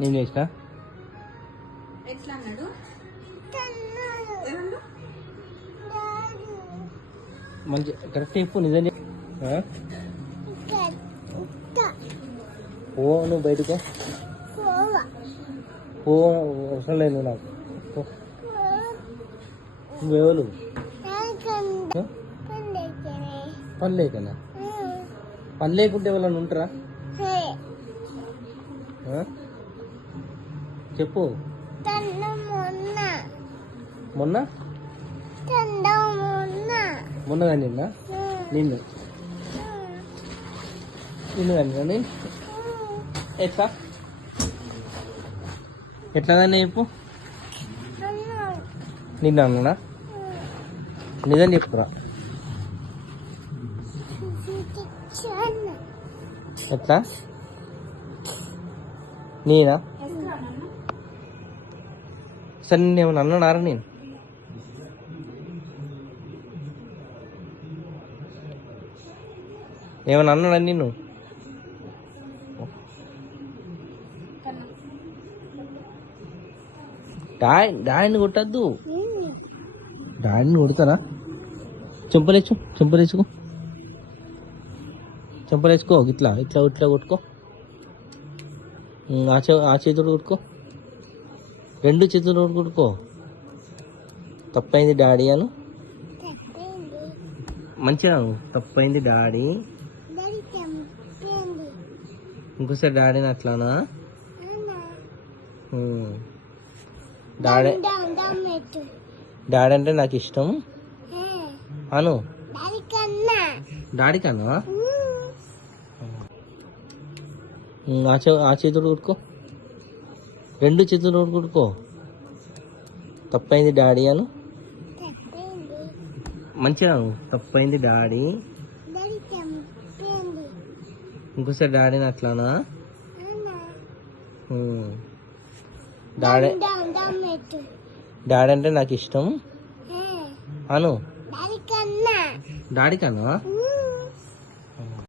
నేను చేసిన ఎట్లా అన్నాడు? మంచి కరెక్ట్ చెప్పు, నిజం చెప్పు. ఓ నువ్వు బయటకు పో, అవసరం లేదు నాకు. నువ్వెవరు? పని లేకనా? పని లేకుంటే ఎవరన్నా ఉంటారా? చెప్పు. మొన్న మొన్న కానీ నిన్న నిన్ను కానీ నేను ఎట్లా ఎట్లాగానే చెప్పు. నిన్న అన్నా నిజం చెప్పురా. ఎట్లా నేనా? సరే నేనేమన్నా అన్నారా? నేను ఏమన్నా అన్నాడా నిన్ను? డాడీని కొట్టద్దు. డాడీని కొడతారా? చెంపలేసుకో ఇట్లా ఇట్లా ఇట్లా కొట్టుకో. ఆ చేతుడు కొట్టుకో, రెండు చేతులు కొట్టుకో. తప్పైంది డాడీ అను మంచిగా. తప్పైంది డాడీ. ఇంకోసారి డాడీని అట్లానా? డాడీ అంటే నాకు ఇష్టం అను. డాడీ కన్నా ఆ చేతుడు కొట్టుకో, రెండు చేతులు కొట్టుకో. తప్పైంది డాడీ అను మంచిగా. తప్పైంది డాడీ. ఇంకోసారి డాడీని అట్లానా? డాడీ అంటే నాకు ఇష్టం అను. డాడీ కన్నా